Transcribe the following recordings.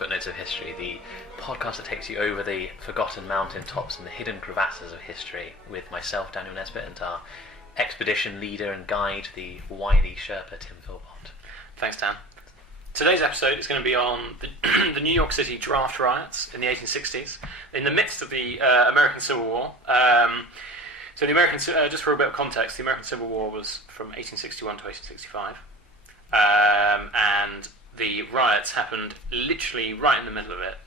Footnotes of History, the podcast that takes you over the forgotten mountaintops and the hidden crevasses of history with myself, Daniel Nesbitt, and our expedition leader and guide, the wily Sherpa, Tim Philpott. Thanks, Dan. Today's episode is going to be on the New York City draft riots in the 1860s, in the midst of the American Civil War. So the American, just for a bit of context, the American Civil War was from 1861 to 1865, and the riots happened literally right in the middle of it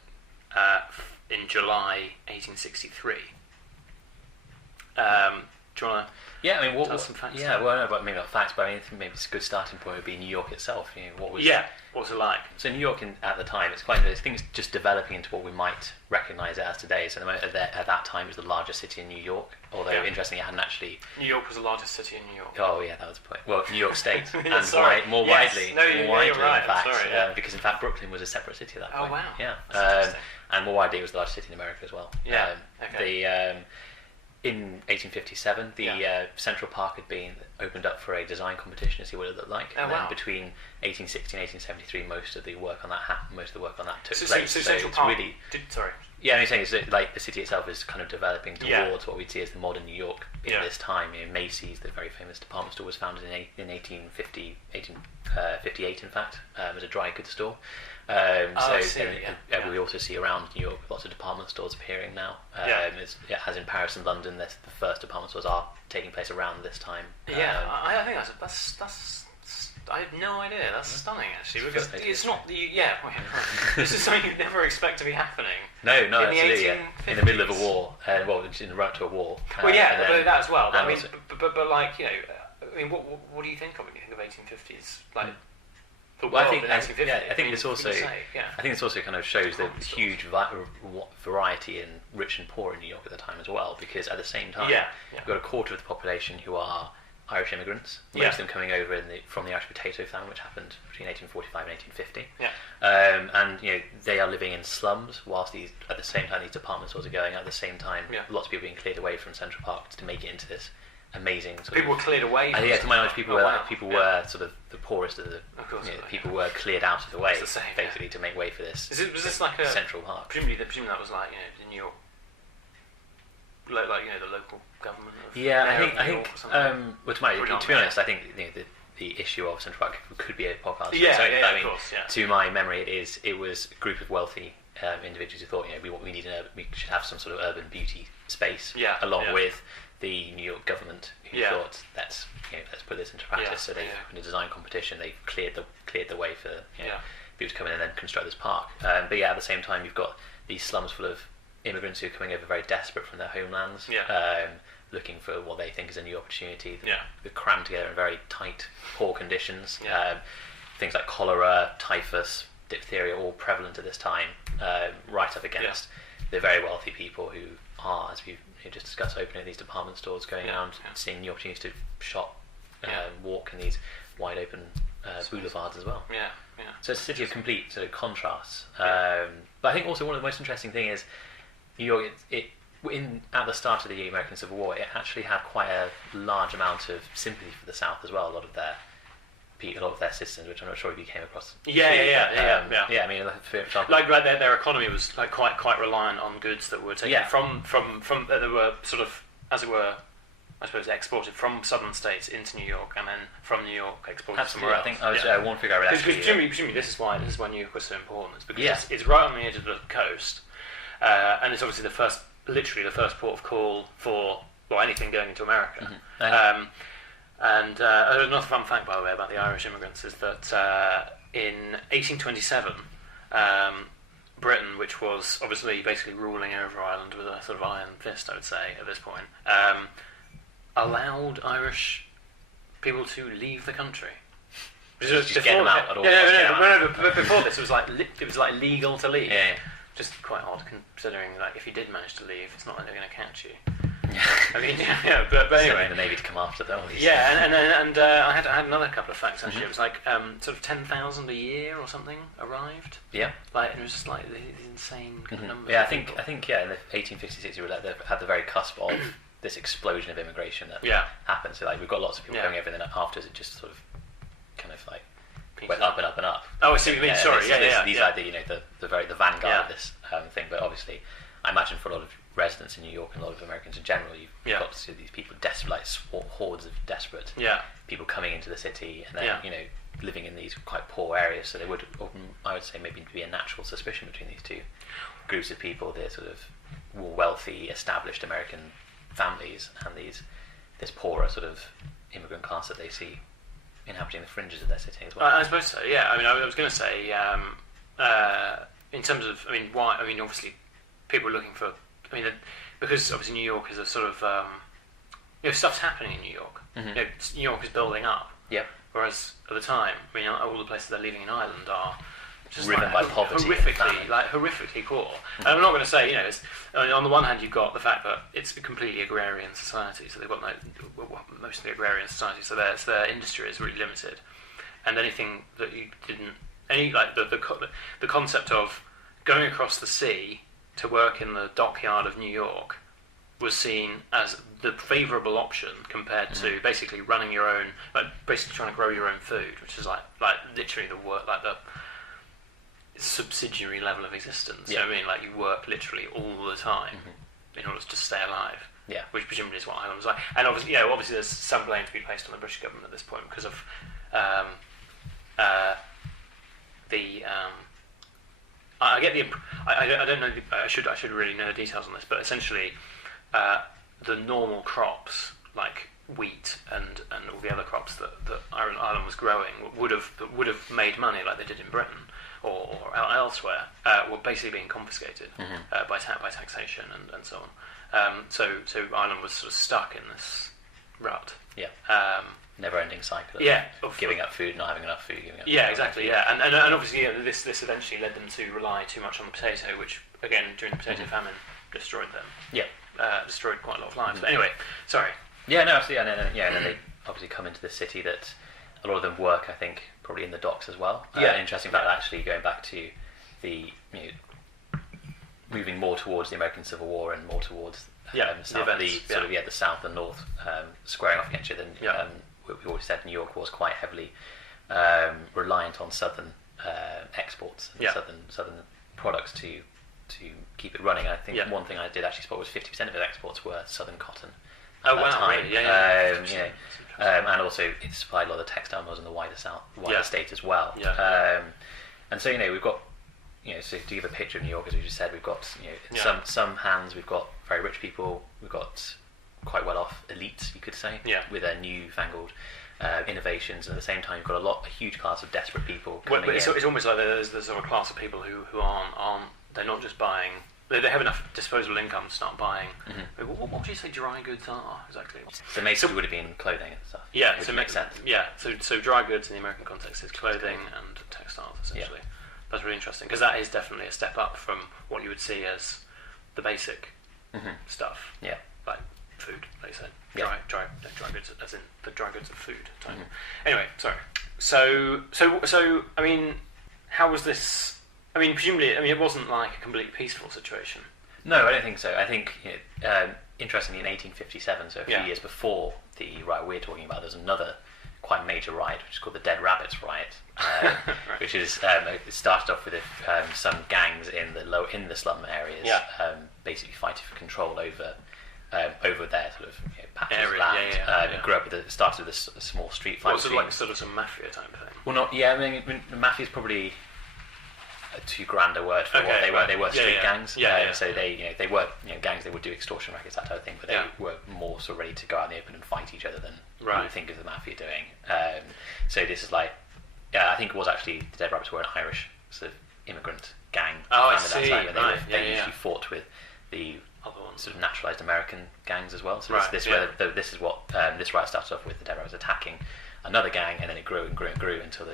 in July 1863. Do you want to? Yeah, I mean, tell us some facts? Yeah, well, no, but maybe not facts, but I think maybe it's a good starting point would be New York itself. You know, what was it like? So New York at the time, it's quite things just developing into what we might recognise it as today. So at that time, it was the largest city in New York. Although interestingly, it hadn't actually. New York was the largest city in New York. Oh yeah, that was the point. Well, New York State, and more widely, you're right. in fact, Sorry, because in fact Brooklyn was a separate city at that point. Oh wow. Yeah, and more widely, it was the largest city in America as well. Yeah. Okay. In 1857, the Central Park had been opened up for a design competition to see what it looked like. Oh, and wow. then between 1860 and 1873, most of the work on that took so, place. So Central Park. Really, sorry. Yeah, I'm saying it's like the city itself is kind of developing towards what we'd see as the modern New York in this time. You know, Macy's, the very famous department store, was founded in 1858. In fact, as a dry goods store. We also see around New York lots of department stores appearing now. As in Paris and London, the first department stores are taking place around this time. I think that's I have no idea. That's stunning, actually, because it's not the This is something you'd never expect to be happening. No, absolutely. In the middle of a war, in the run to a war. But that as well. I mean, but like what do you think of when you think of 1850s? Like. I think this also kind of shows the huge variety in rich and poor in New York at the time as well, because at the same time you've got a quarter of the population who are Irish immigrants, most of them coming over from the Irish potato famine, which happened between 1845 and 1850. And they are living in slums, whilst at the same time these department stores are going. At the same time, lots of people being cleared away from Central Park to make it into this amazing people were cleared away. To my knowledge, people were sort of the poorest of the. Of course, people were cleared out of the way, basically, to make way for this. Was this like a Central Park? Presumably that was like the New York, the local government. I think. To be honest, I think the issue of Central Park could be a podcast. Of course. To my memory, it was a group of wealthy individuals who thought we should have some sort of urban beauty space along with the New York government, who thought let's put this into practice. So they opened a design competition. They cleared the way for people to come in and then construct this park. At the same time, you've got these slums full of immigrants who are coming over very desperate from their homelands, looking for what they think is a new opportunity. They're crammed together in very tight, poor conditions. Things like cholera, typhus, diphtheria, all prevalent at this time, right up against the very wealthy people who are, as we've just discussed, opening these department stores, going around, seeing new opportunities to shop, walk in these wide open boulevards as well. So it's a city of complete sort of contrasts. But I think also one of the most interesting things is New York. At the start of the American Civil War, it actually had quite a large amount of sympathy for the South as well. A lot of their citizens, which I'm not sure if you came across. I mean, for example, like their economy was like quite reliant on goods that were taken from that were sort of, as it were, I suppose, exported from southern states into New York, and then from New York exported somewhere else. I think I was one figure I read actually. Presumably, this is why New York was so important. It's because it's right on the edge of the coast, and it's obviously literally the first port of call for anything going into America. And another fun fact, by the way, about the Irish immigrants is that in 1827, Britain, which was obviously basically ruling over Ireland with a sort of iron fist, I would say, at this point, allowed Irish people to leave the country. Just get them out at all. But before this, it was like legal to leave. Just quite odd, considering if you did manage to leave, it's not like they're going to catch you. I mean, but anyway, sending the Navy to come after them. And I had another couple of facts actually. It was like sort of 10,000 a year or something arrived. And it was just like these insane kind of numbers. I think in the 1856 you were at the very cusp of this explosion of immigration that happened. So we've got lots of people going over, and then afterwards it just sort of kind of went up and up and up. Oh, I see what you mean. Sorry, These are the vanguard of this thing. But obviously, I imagine for a lot of residents in New York and a lot of Americans in general, you've got to see these people desperate, like hordes of desperate people coming into the city, and then living in these quite poor areas. So there would, I would say, maybe be a natural suspicion between these two groups of people: the sort of more wealthy, established American families, and this poorer sort of immigrant class that they see inhabiting the fringes of their city as well. I suppose so. Yeah. I mean, I was going to say, in terms of, why? Obviously, people are looking for. Because obviously New York is a sort of, stuff's happening in New York. Mm-hmm. New York is building up. Yep. Whereas at the time, all the places they're leaving in Ireland are just riven by poverty, horrifically poor. Mm-hmm. And I'm not going to say, on the one hand, you've got the fact that it's a completely agrarian society, so they've got mostly agrarian society, so their industry is really limited, and anything that you didn't, the concept of going across the sea to work in the dockyard of New York was seen as the favourable option compared to basically running your own, basically trying to grow your own food, which is like literally the work, like the subsidiary level of existence. You know what I mean? Like you work literally all the time in order to stay alive. Yeah. Which presumably is what Ireland was like. And obviously, obviously there's some blame to be placed on the British government at this point because of I get the. I don't know. I should really know the details on this, but essentially, the normal crops like wheat and all the other crops that Ireland was growing would have made money like they did in Britain or elsewhere were basically being confiscated by taxation and so on. So Ireland was sort of stuck in this rut. Yeah. Never-ending cycle. Of giving up food, not having enough food. Exactly. Yeah, and obviously, this eventually led them to rely too much on the potato, which again during the potato famine destroyed them. Yeah, destroyed quite a lot of lives. But anyway, sorry. Yeah, no, absolutely. And then they obviously come into the city that a lot of them work, I think, probably in the docks as well. Interesting fact, actually, going back to the moving more towards the American Civil War and more towards the South and North squaring off against each other. We always said New York was quite heavily reliant on southern exports, and southern products to keep it running. I think one thing I did actually spot was 50% of its exports were southern cotton. Oh wow! Time. Really? And also it supplied a lot of the textile mills in the wider state as well. And so we've got so to give a picture of New York, as we just said, we've got some hands we've got very rich people, we've got quite well off elites, you could say, with their newfangled innovations, and at the same time you've got a huge class of desperate people coming in. It's almost like there's sort of a class of people who aren't they're not just buying, they have enough disposable income to start buying. What would you say dry goods are exactly? So basically would have been clothing and stuff. So it makes sense. So dry goods in the American context is clothing and textiles essentially. That's really interesting because that is definitely a step up from what you would see as the basic stuff. Like food, they said. Dry goods, as in the dry goods of food type. Anyway, sorry. So how was this? Presumably, it wasn't like a completely peaceful situation. No, I don't think so. I think, interestingly, in 1857, so a few years before the riot we're talking about, there's another quite major riot, which is called the Dead Rabbits Riot, which is it started off with some gangs in the slum areas, basically fighting for control over their sort of patches of land. Grew up with started with a small street fight. Was it like sort of some mafia type thing? Well, not the mafia is probably a too grand a word for what they were. They were street gangs. So they were gangs. They would do extortion rackets, that type of thing, but they were more sort of ready to go out in the open and fight each other than you would think of the mafia doing. So this is like, I think it was actually the Dead Rabbits were an Irish sort of immigrant gang. I see. That time, and they usually fought with the other ones, sort of naturalised American gangs as well. So this is what this riot started off with: the Dead Rabbits attacking another gang, and then it grew and grew and grew until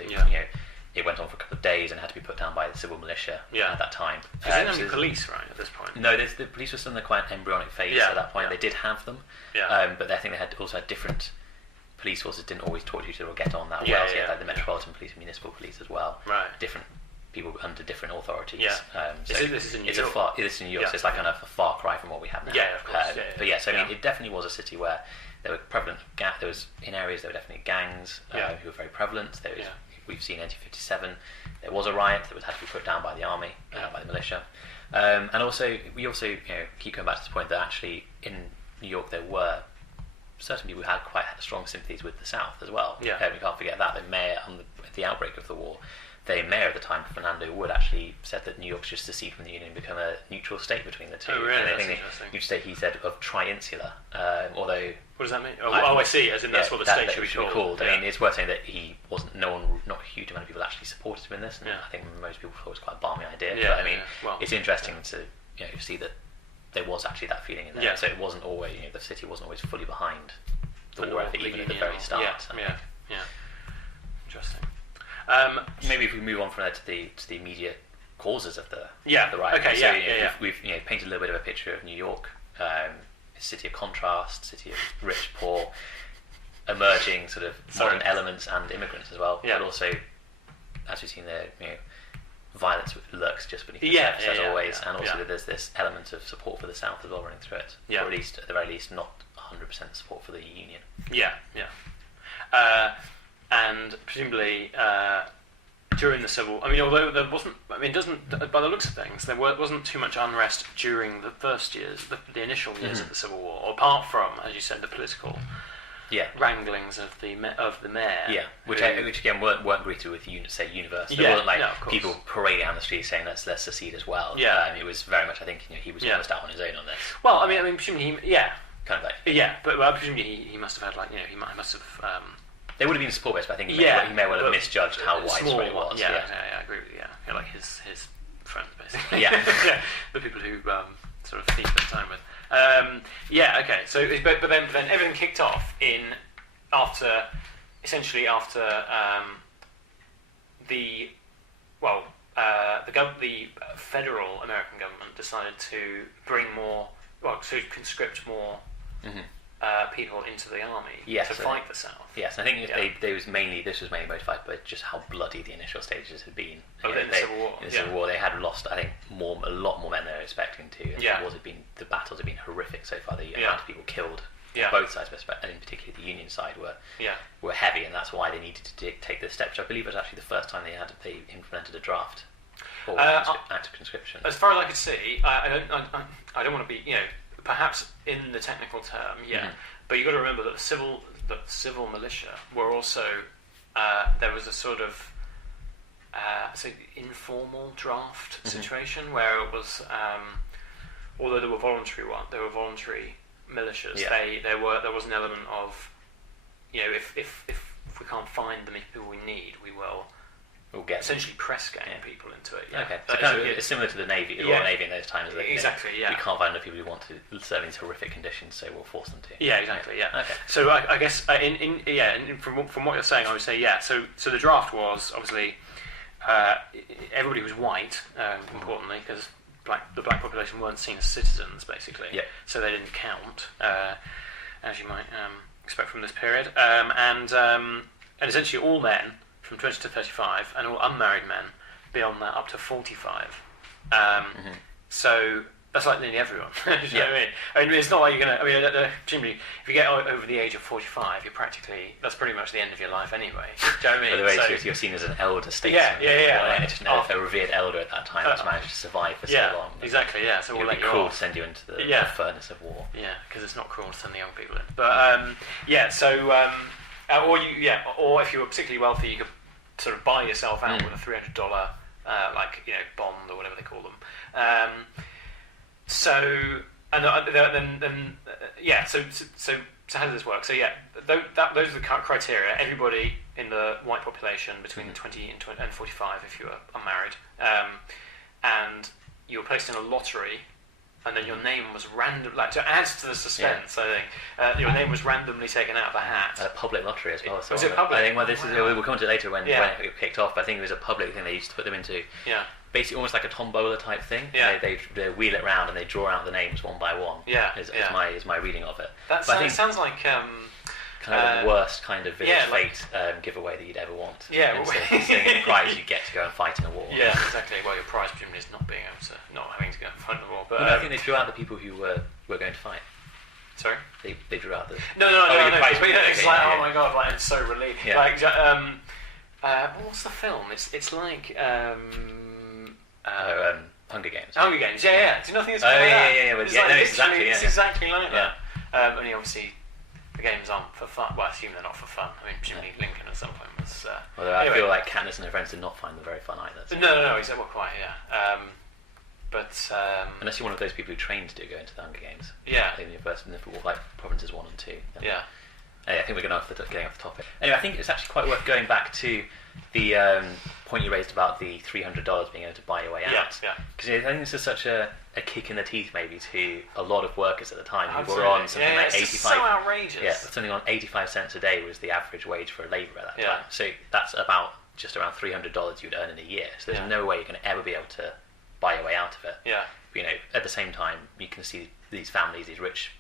it went on for a couple of days and had to be put down by the civil militia at that time. Because they didn't have police, right, at this point? No, the police were still in the quite embryonic phase at that point. They did have them, but I think they also had different police forces. Didn't always talk to each other or get on that well. So you had like the Metropolitan Police, municipal police as well. Right. Different people under different authorities. So this is in New York. This is in New York. So it's like kind of a far cry from what we have now. Yeah, of course. But it definitely was a city where there were prevalent. There was in areas there were definitely gangs who were very prevalent. There was we've seen 1957, there was a riot that had to be put down by the army, by the militia. And also, we also keep going back to this point that actually in New York there were certain people who had quite strong sympathies with the South as well. Yeah. We can't forget that. The mayor, at the outbreak of the war, the mayor at the time, Fernando Wood, actually said that New York should secede from the Union and become a neutral state between the two. Oh, really? And I That's think interesting. each state, he said, of triinsular, although... What does that mean? I see, as in that's what the state should be called. I mean, it's worth saying that he wasn't, not a huge amount of people actually supported him in this, and I think most people thought it was quite a balmy idea. Yeah, but I mean, it's interesting to see that there was actually that feeling in there. Yeah. So it wasn't always, the city wasn't always fully behind the war effort, even at the very start. Yeah. Interesting. Maybe if we move on from there to the immediate causes of the riot. Okay. So, we've painted a little bit of a picture of New York, a city of contrast, city of rich, poor, emerging sort of modern elements and immigrants as well. But also, as we've seen there, violence lurks just beneath the surface as always, and also there's this element of support for the South as well running through it, or at least, at the very least, not 100% support for the Union. And presumably during the Civil, although there wasn't, doesn't, by the looks of things, there wasn't too much unrest during the first years, the initial years of the Civil War, apart from, as you said, the political wranglings of the mayor. Which again weren't greeted with universal. There wasn't like people parading down the street saying let's secede as well. It was very much, I think, he was almost out on his own on this. Well, presumably kind of like but presumably he must have had he must have. There would have been support base, but I think he may well have misjudged how widespread it was. I agree with you. Like his friends, basically. The people who sort of he spent time with. Okay. So, but then everything kicked off after the federal American government decided to to conscript more. People into the army to fight the South. Yes, and I think this was mainly motivated by just how bloody the initial stages had been. In the Civil War. In the Civil War, they had lost, I think, a lot more men than they were expecting to. And the battles had been horrific so far. The amount of people killed on both sides, and in particular the Union side, were heavy, and that's why they needed to take this step. Which I believe was actually the first time they implemented a draft for active conscription. As far as I could see, I don't want to be perhaps in the technical term, but you've got to remember that the civil militia were also there was a sort of informal draft situation where it was although there were voluntary militias. There was an element of if we can't find the people we need, we'll get essentially press gang people into it. Okay, so it's similar to the Navy, the Royal Navy in those times. Exactly. We can't find enough people who want to serve in these horrific conditions, so we'll force them to. Exactly. Okay. So I guess from what you're saying, I would say So the draft was obviously everybody was white, importantly, because the black population weren't seen as citizens, basically. So they didn't count, as you might expect from this period, and essentially all men from 20 to 35, and all unmarried men beyond that up to 45. So that's like nearly everyone. You know what I mean? It's not like you're going to... presumably, if you get over the age of 45, that's pretty much the end of your life anyway. Do you know what I mean? By the way, you're seen as an elder statesman. A revered elder at that time that's managed to survive for so long. Exactly, So it would be cruel to send you into the furnace of war. Yeah, because it's not cruel to send the young people in. But, or if you were particularly wealthy, you could sort of buy yourself out with a $300 bond or whatever they call them. So how does this work? So those are the criteria. Everybody in the white population between 20 and 45, if you were unmarried, and you were placed in a lottery. And then your name was to add to the suspense. I think your name was randomly taken out of a hat. A public lottery as well. Was it public? I think we'll come to it later when it kicked off. But I think it was a public thing they used to put them into. Basically, almost like a tombola type thing. They wheel it round and they draw out the names one by one. Is my reading of it. It sounds like kind of the worst kind of village fate giveaway that you'd ever want. Instead of a prize, you get to go and fight in a war. Yeah, exactly. Well, your prize presumably is not having to go and fight in the war. But I think they drew out the people who were going to fight. Sorry? They drew out the... No. It's like, oh my god, it's so relieved. What's the film? It's like Hunger Games. Hunger Games. Yeah. Do you not think it's like that? It's exactly like that. Only obviously the games aren't for fun. Well, I assume they're not for fun. I mean, presumably Lincoln at some point was. Although I feel like Katniss and her friends did not find them very fun either. So. No, exactly. Well, quite, yeah. Unless you're one of those people who trained to go into the Hunger Games. Yeah. In the first, in the football, like provinces 1 and 2. Yeah. I think we're getting off the topic. Anyway, I think it's actually quite worth going back to the point you raised about the $300 being able to buy your way out. Yeah. Because I think this is such a kick in the teeth, maybe, to a lot of workers at the time who were on something like 85. It's so outrageous. Yeah, something on 85 cents a day was the average wage for a labourer at that time. So that's just around $300 you'd earn in a year. So there's no way you're going to ever be able to buy your way out of it. Yeah. At the same time, you can see these families, these rich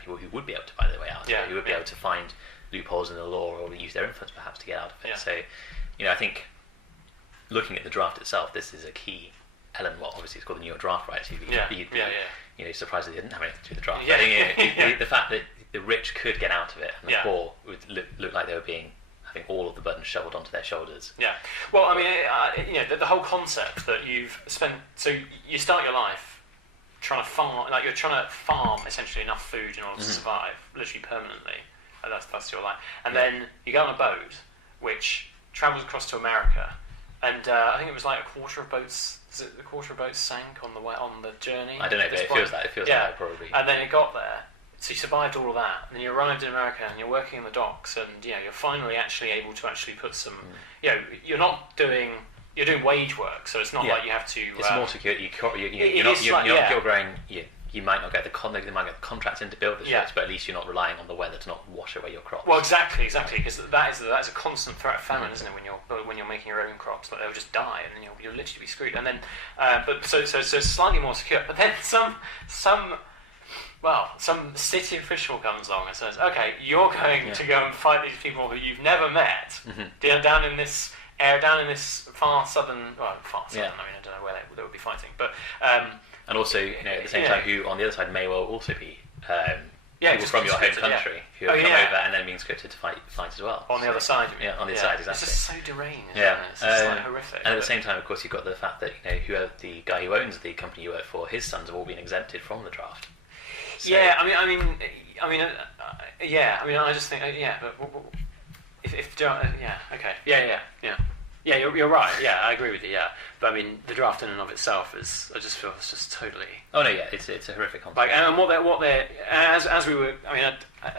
people who would be able to buy their way out of it, who would be able to find loopholes in the law or use their influence perhaps to get out of it. So, I think looking at the draft itself, this is a key element. Well, obviously it's called the New York Draft Rights. You'd be surprised that they didn't have anything to do with the draft. The fact that the rich could get out of it and the poor would look like they were being having all of the burden shoveled onto their shoulders. Yeah. Well, I mean, the whole concept that you've spent. So you start your life trying to farm, like you're trying to farm essentially enough food in order to survive, literally permanently. And that's your life. And then you go on a boat, which travels across to America, and I think it was like a quarter of boats sank on the journey. I don't know, but it feels like that probably. And then it got there. So you survived all of that, and then you arrived in America, and you're working in the docks, and you're finally able to put some. You're doing wage work, so it's not like you have to. It's more secure. You're growing. You might not get they might get the contracts in to build the ships, but at least you're not relying on the weather to not wash away your crops. Well, exactly, because that's a constant threat of famine, isn't it? When you're making your own crops, like they'll just die, and then you'll literally be screwed. And then, but so slightly more secure. But then some city official comes along and says, "Okay, you're going to go and fight these people who you've never met down in this far southern. I mean, I don't know where they would be fighting, but." And also, at the same time, who on the other side may well also be people from your home country who have come over and then being scripted to fight as well. On the other side. Yeah, on the other side, exactly. It's just so deranged. It's just like horrific. And at the same time, of course, you've got the fact that whoever the guy who owns the company you work for, his sons have all been exempted from the draft. So, I just think, but if okay, yeah, you're right. Yeah, I agree with you. Yeah, but I mean, the draft in and of itself I just feel it's just totally. Oh no, yeah, it's a horrific concept. Like, and what they're as we were. I mean, I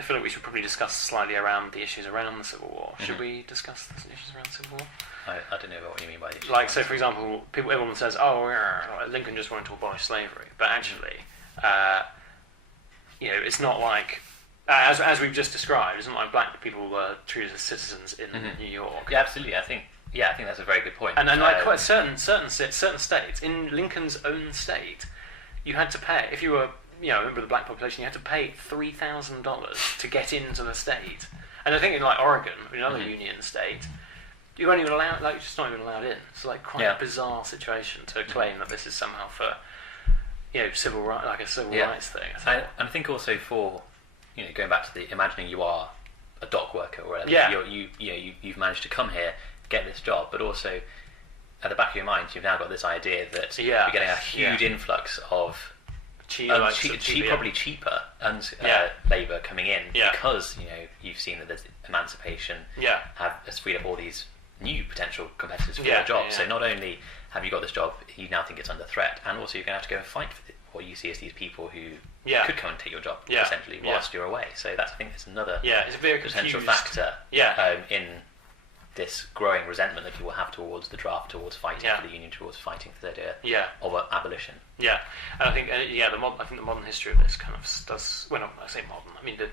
feel like we should probably discuss slightly around the issues around the Civil War. Should we discuss the issues around the Civil War? I don't know what you mean by the issues. Like, so for example, everyone says, Lincoln just wanted to abolish slavery, but actually, it's not like. As we've just described, it's not like black people were treated as citizens in New York. Yeah, absolutely. I think that's a very good point. And then, like quite certain states, in Lincoln's own state, you had to pay if you were a member of the black population. You had to pay $3,000 to get into the state. And I think in like Oregon, another Union state, you weren't even allowed. Like, you're just not even allowed in. It's like quite a bizarre situation to claim that this is somehow for civil right, like a civil rights thing. And I think also for. Going back to the imagining you are a dock worker or whatever, you've managed to come here, get this job, but also at the back of your mind, you've now got this idea that you're getting a huge influx of probably cheaper labour coming in because you've seen that there's emancipation has freed up all these new potential competitors for your job. So not only have you got this job, you now think it's under threat, and also you're going to have to go and fight for what you see as these people who could come and take your job essentially whilst you're away. So I think that's another it's a very potential factor in this growing resentment that people have towards the draft, towards fighting for the Union, towards fighting for the idea of abolition. Yeah, and I think the modern history of this kind of does. Well, I say modern. I mean the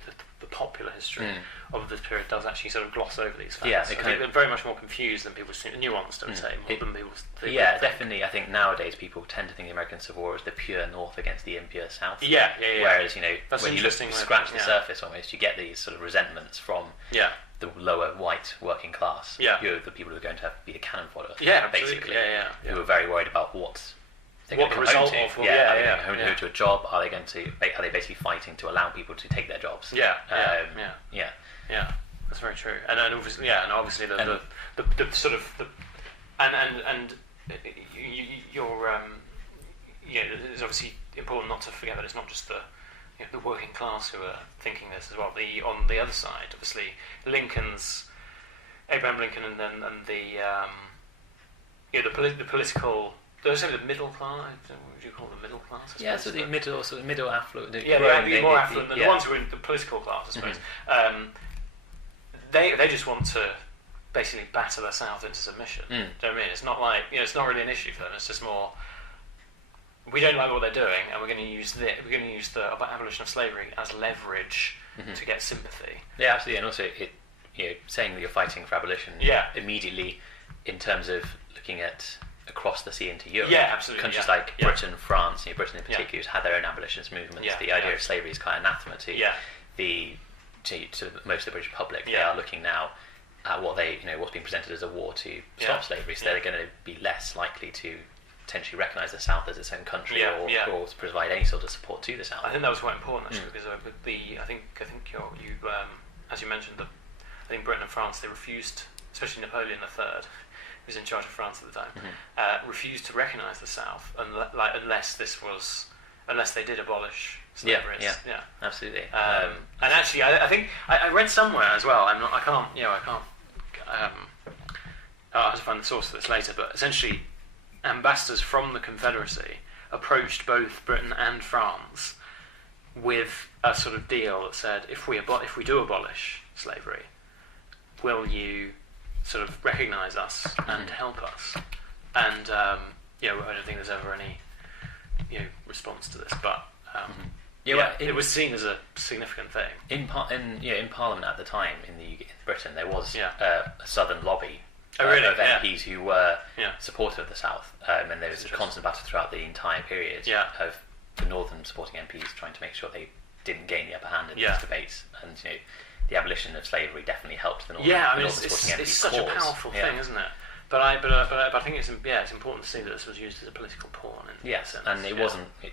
popular history of this period does actually sort of gloss over these facts. Yeah, they're very much more confused than people seem nuanced. I would say more than people think. Yeah, definitely. I think nowadays people tend to think the American Civil War is the pure North against the impure South. Yeah. Whereas when you scratch the surface, almost you get these sort of resentments from the lower white working class. Yeah, who are the people who are going to be the cannon fodder. Yeah, basically. Yeah. Who are very worried about what the result of. Are they going home to a job? Are they basically fighting to allow people to take their jobs? Yeah. That's very true. And obviously, the sort of the and you're it's obviously important not to forget that it's not just the working class who are thinking this as well. On the other side, obviously, Abraham Lincoln, and the political. There's the middle class. What would you call the middle class? Yeah, so the middle affluent. The more affluent, the ones who are in the political class, I suppose. Mm-hmm. They just want to basically batter the South into submission. Do you know what I mean? It's not like it's not really an issue for them. It's just more. We don't like what they're doing, and we're going to use the abolition of slavery as leverage to get sympathy. Yeah, absolutely, and also saying that you're fighting for abolition. Yeah. Immediately, in terms of looking at across the sea into Europe. Yeah, absolutely. Countries like Britain, France, Britain in particular, has had their own abolitionist movements. Yeah, the idea of slavery is kind of anathema to most of the British public. They are looking now at what's being presented as a war to stop slavery. So they're going to be less likely to potentially recognise the South as its own country or provide any sort of support to the South. I think that was quite important actually, because I think as you mentioned, I think Britain and France, they refused, especially Napoleon III, who was in charge of France at the time, refused to recognise the South unless they did abolish slavery. Yeah, absolutely. And actually, I think I read somewhere as well. I'll have to find the source of this later. But essentially, ambassadors from the Confederacy approached both Britain and France with a sort of deal that said, if we do abolish slavery, will you sort of recognise us and help us? And I don't think there's ever any response to this, but it was seen as a significant thing. In Parliament at the time in Britain, there was a Southern lobby of MPs who were supportive of the South, and there was a constant battle throughout the entire period of the Northern supporting MPs trying to make sure they didn't gain the upper hand in these debates, and the abolition of slavery definitely helped the Northern. It's such a powerful thing, isn't it? But I think it's important to see that this was used as a political pawn. And it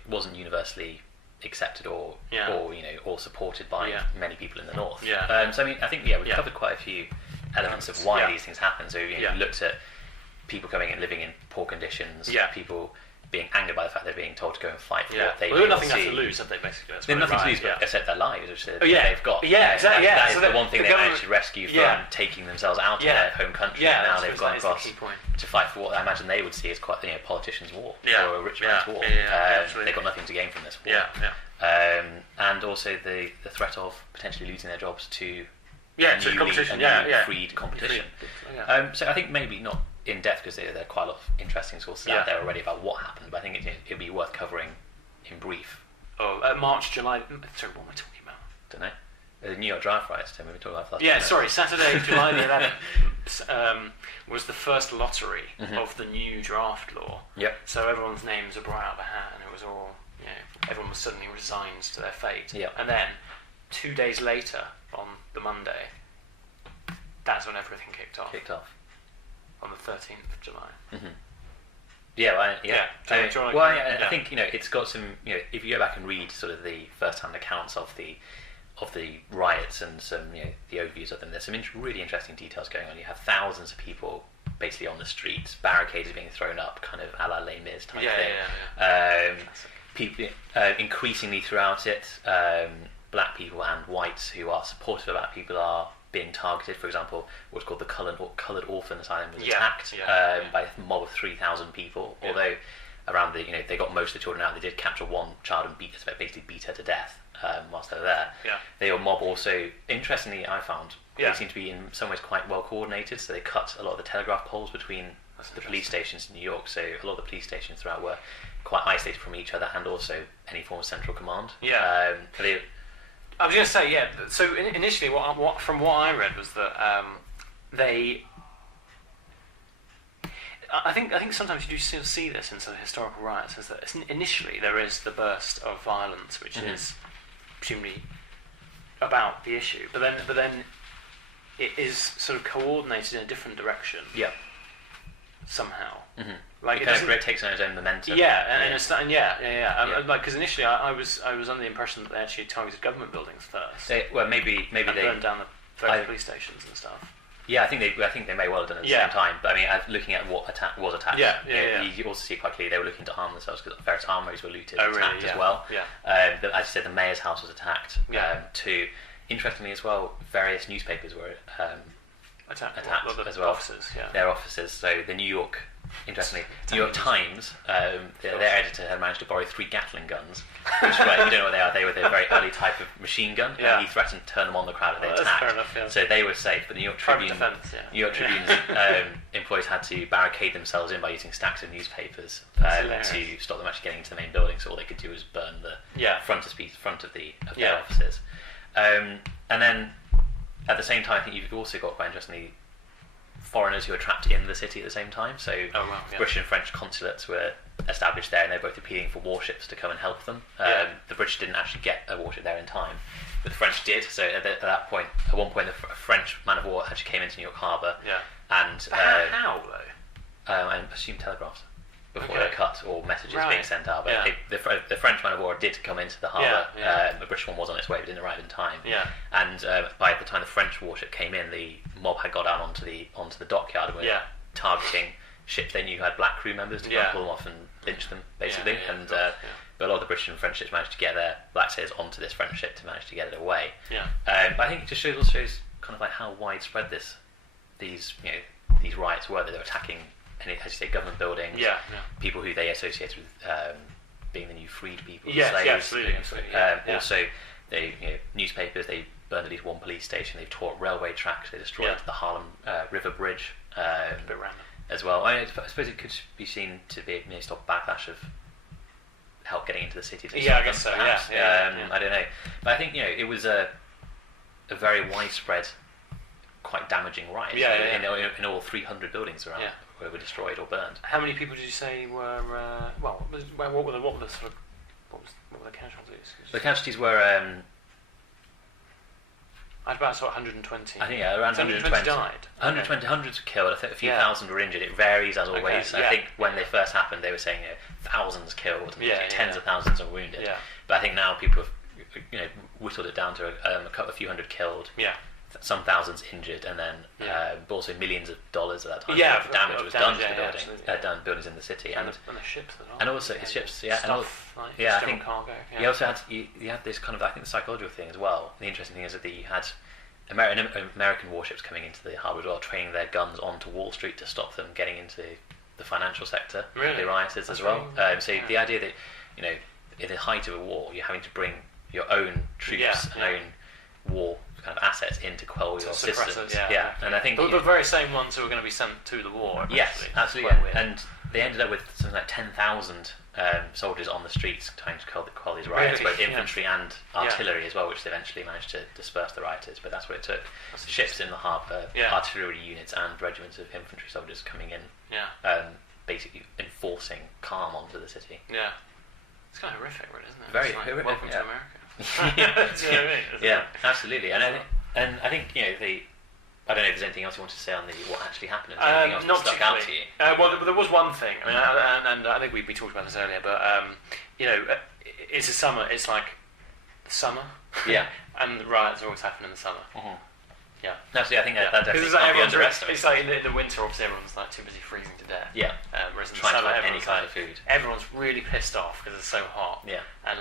wasn't universally accepted or supported by many people in the North. So I think we've covered quite a few elements of why these things happen. So we looked at people coming and living in poor conditions, people being angered by the fact they're being told to go and fight for what they have nothing left to lose, have they, basically? They've nothing to lose, but except their lives, which they've got. Exactly. That is the one thing they managed to rescue from taking themselves out of their home country. And now they've gone across to fight for what I imagine they would see as quite a politician's war or a rich man's war. They've got nothing to gain from this war. And also the threat of potentially losing their jobs to freed competition. So I think maybe not in depth, because there are quite a lot of interesting sources out there already about what happened, but I think it'd be worth covering in brief. March, July. Sorry, what am I talking about? Don't know. The New York draft riots. Maybe talk about that. Saturday, July the 11th was the first lottery of the new draft law. Yep. So everyone's names were brought out of the hat, and it was all everyone was suddenly resigned to their fate. Yep. And then 2 days later, on the Monday, that's when everything kicked off. On the 13th of July. I think it's got some. If you go back and read sort of the first-hand accounts of the riots and some the overviews of them, there's some really interesting details going on. You have thousands of people basically on the streets, barricades being thrown up, kind of a la Les Mis type thing. People increasingly throughout it, black people and whites who are supportive of black people are being targeted. For example, what's called the coloured orphan asylum was attacked by a mob of 3,000 people. Although around they got most of the children out, they did capture one child and basically beat her to death whilst they were there. The mob also, interestingly, I found they seem to be in some ways quite well coordinated. So they cut a lot of the telegraph poles between the police stations in New York. So a lot of the police stations throughout were quite isolated from each other, and also any form of central command. I was going to say, so initially, from what I read was that I think sometimes you do still see this in some historical riots, is that initially there is the burst of violence, which is presumably about the issue, but then it is sort of coordinated in a different direction. Somehow. Like it takes on its own momentum. Because initially I was under the impression that they actually targeted government buildings first. Maybe they burned down the various police stations and stuff. Yeah, I think they may well have done it at the same time. But I mean, looking at what was attacked, you also see quite clearly they were looking to arm themselves because various armories were looted and attacked as well. Yeah. As you said, the mayor's house was attacked. Too. Interestingly as well, various newspapers were attacked as well. Offices, their offices. So the New York Times, their editor had managed to borrow 3 Gatling guns, which you don't know what they are. They were the very early type of machine gun, and he threatened to turn them on the crowd if they attacked. Fair enough, So they were safe, but the New York Tribune's employees had to barricade themselves in by using stacks of newspapers to stop them actually getting into the main building. So all they could do was burn the front of their offices. And then at the same time, I think you've also got, quite interestingly, foreigners who were trapped in the city at the same time. So British and French consulates were established there, and they're both appealing for warships to come and help them. The British didn't actually get a warship there in time, but the French did. So at one point, a French man of war actually came into New York Harbour. And how though? I assume telegraphs before they're cut, or messages being sent out. But the French man of war did come into the harbour. The British one was on its way, but didn't arrive in time. And by the time the French warship came in, the mob had got down onto the dockyard and were targeting ships they knew had black crew members to go and pull them off and lynch them, basically. But a lot of the British and French ships managed to get their black sailors onto this French ship to manage to get it away. But I think it just shows kind of like how widespread these riots were. That they were attacking, as you say, government buildings, people who they associated with being the new freed people, slaves. Absolutely. Also, newspapers. They burned at least one police station. They tore up railway tracks. They destroyed the Harlem River Bridge. A bit random. As well. I suppose it could be seen to be a stop backlash of help getting into the city. I guess so. I don't know, but I think it was a very widespread, quite damaging riot. In all 300 buildings around were destroyed or burned. How many people did you say were? What were the casualties? The casualties were. I had about 120. I think around 120 died. 120, hundreds were killed. I think a few thousand were injured. It varies as always. I think when they first happened, they were saying thousands killed, tens of thousands are wounded. But I think now people have whittled it down to a few hundred killed. Some thousands injured, and then but also millions of dollars at that time. Damage was done to the buildings in the city, and the ships, and also his ships. Stuff, I think cargo. He also had this kind of, I think, the psychological thing as well. The interesting thing is that you had American warships coming into the harbour as well, training their guns onto Wall Street to stop them getting into the financial sector. Really? The rioters as well. The idea that in the height of a war, you're having to bring your own troops and own war kind of assets in to quell your systems. And I think the very same ones who were going to be sent to the war. Yes, absolutely. And they ended up with something like 10,000 soldiers on the streets trying to quell these riots, both infantry and artillery as well, which they eventually managed to disperse the rioters. But that's what it took. Ships in the harbour, artillery units and regiments of infantry soldiers coming in, basically enforcing calm onto the city. It's kind of horrific, really, isn't it? Very horrific. Welcome to America. Absolutely. And I think I don't know if there's anything else you want to say on what actually happened. Anything else that stuck out to you? Well, there was one thing. I mean, and I think we talked about this earlier, but it's a summer. It's like summer. And the riots always happen in the summer. Actually, I think that definitely can't be underestimated. It's like in the winter, obviously, everyone's like too busy freezing to death. Whereas in the trying summer, to find any kind of food. Everyone's really pissed off because it's so hot. And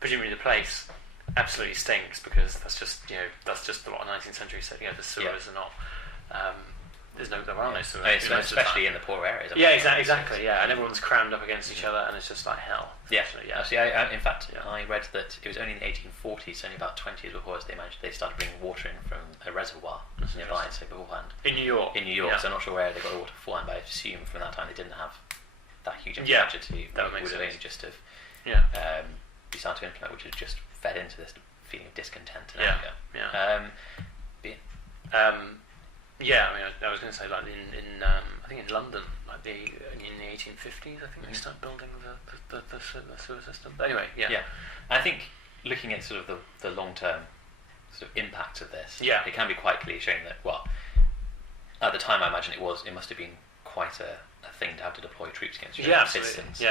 presumably the place absolutely stinks because that's just what 19th century said. The sewers are not. There are no sewers. Especially in the poor areas. Exactly. And everyone's crammed up against each other, and it's just like hell. Actually, in fact, I read that it was only in the 1840s, only about 20 years before, they started bringing water in from a reservoir nearby, so beforehand. In New York. So I'm not sure where they got the water beforehand, but I assume from that time they didn't have that huge infrastructure that would have only just have be started to implement, which has just fed into this feeling of discontent and anger. I was going to say, like I think in London, like in the 1850s, I think they started building the sewer system. But anyway, I think looking at sort of the long-term sort of impact of this, it can be quite clear showing that, well, at the time I imagine it must have been quite a thing to have to deploy troops against your own citizens.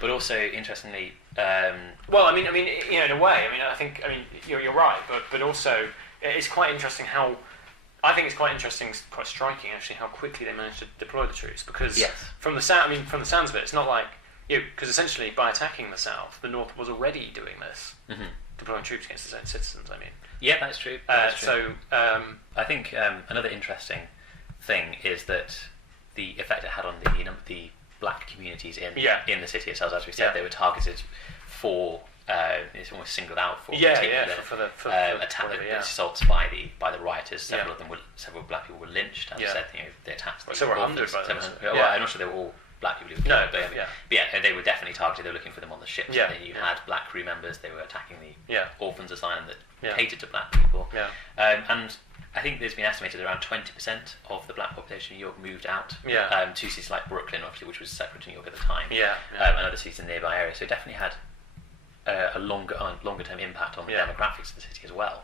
But also, interestingly, well, I mean, in a way, I think, you're right, but also, it's quite interesting how. I think it's quite interesting, quite striking actually, how quickly they managed to deploy the troops. Because from the sounds of it, it's not like because essentially by attacking the South, the North was already doing this, deploying troops against its own citizens. I mean, yeah, that's true. So I think another interesting thing is that the effect it had on the black communities in the city itself. As we said, they were targeted for. It's almost singled out for assaults by the rioters. Several black people were lynched. As I said, they attacked. Several hundred. I'm not sure they were all black people who were killed. But they were definitely targeted. They were looking for them on the ships. Yeah, and you had black crew members. They were attacking the orphans asylum that catered to black people. Yeah. And I think there's been estimated around 20% of the black population in New York moved out to cities like Brooklyn, obviously, which was separate to New York at the time. And other cities in the nearby area. So it definitely had a longer term impact on the demographics of the city as well.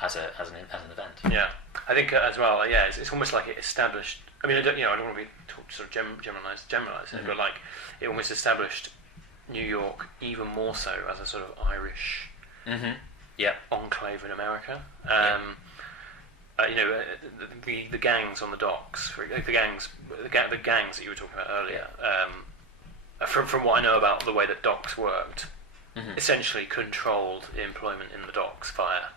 As an event. Yeah, I think as well. It's almost like it established. I mean, I don't want to be sort of generalising, but like it almost established New York even more so as a sort of Irish enclave in America. The gangs on the docks, the gangs that you were talking about earlier. From what I know about the way that docks worked, essentially controlled the employment in the docks via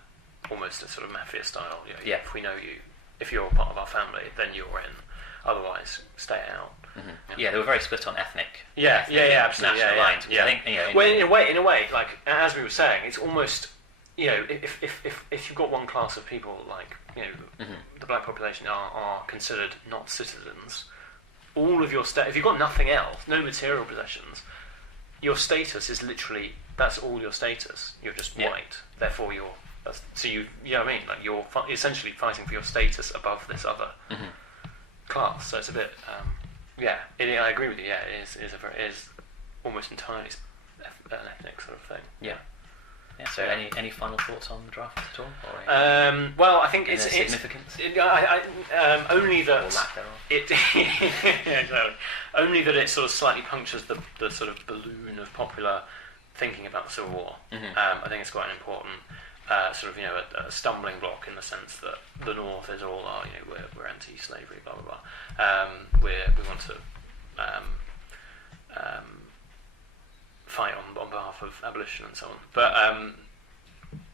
almost a sort of mafia style. If we know you, if you're part of our family, then you're in. Otherwise, stay out. They were very split on ethnic. Absolutely. National lines. I think, in a way, like as we were saying, it's almost if you've got one class of people like the black population are considered not citizens. All of your if you've got nothing else, no material possessions, your status is literally that's all your status. You're just white, therefore you're. You know what I mean? Like you're essentially fighting for your status above this other class. So it's a bit, I agree with you. Yeah, it is almost entirely an ethnic sort of thing. Yeah. So any final thoughts on the draft at all? Well, I think it's significance. Only that or lack thereof. Exactly. Only that it sort of slightly punctures the sort of balloon of popular thinking about the Civil War. I think it's quite an important sort of a stumbling block in the sense that the North is all we're anti-slavery, blah blah blah. We want to fight on behalf of abolition and so on. But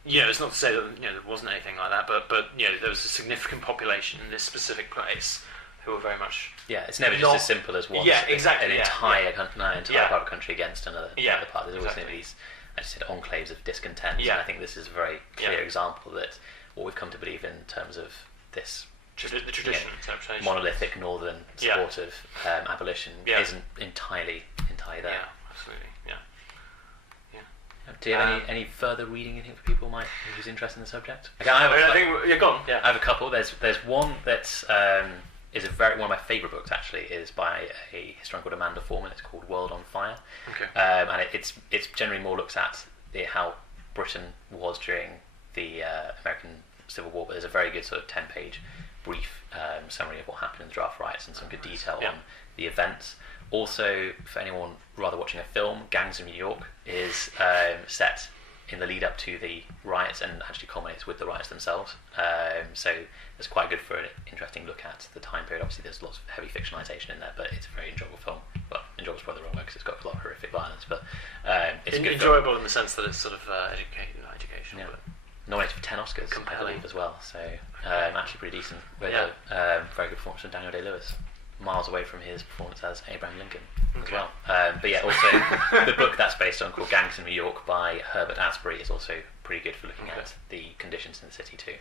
it's not to say that there wasn't anything like that. But there was a significant population in this specific place who were very much. Yeah, it's never just as simple as one. Yeah, exactly. An entire part of a country against another part. There's always going to be these, as you said, enclaves of discontent. And I think this is a very clear example that what we've come to believe in terms of this. The tradition, monolithic northern support of abolition isn't entirely there. Yeah, absolutely. Do you have any further reading you think for people who's interested in the subject? Okay, I think go on. Yeah. I have a couple. There's one that's is one of my favourite books actually. Is by a historian called Amanda Foreman. It's called World on Fire. Okay. And it's generally more looks at how Britain was during the American Civil War. But there's a very good sort of 10-page brief summary of what happened in the draft riots and some good detail on the events. Also, for anyone rather watching a film, Gangs of New York is set in the lead up to the riots and actually culminates with the riots themselves. So it's quite good for an interesting look at the time period. Obviously, there's lots of heavy fictionalisation in there, but it's a very enjoyable film. Well, enjoyable is probably the wrong word because it's got a lot of horrific violence, but it's good. Enjoyable in the sense that it's sort of educational. Yeah. Nominated for 10 Oscars, I believe, as well. So actually pretty decent. With a very good performance from Daniel Day-Lewis. Miles away from his performance as Abraham Lincoln as well. But yeah, also the book that's based on called Gangs in New York by Herbert Asbury is also pretty good for looking at the conditions in the city too.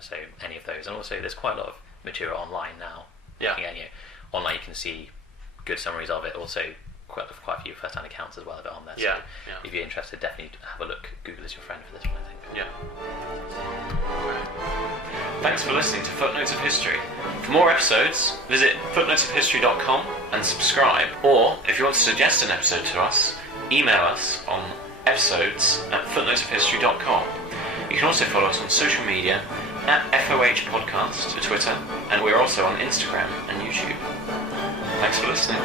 So any of those, and also there's quite a lot of material online now. Looking at online, you can see good summaries of it. Also quite a few first-hand accounts as well of it on there. So if you're interested, definitely have a look. Google is your friend for this one, I think. Thanks for listening to Footnotes of History. For more episodes, visit footnotesofhistory.com and subscribe. Or, if you want to suggest an episode to us, email us on episodes@footnotesofhistory.com. You can also follow us on social media @FOH Podcast for Twitter, and we're also on Instagram and YouTube. Thanks for listening.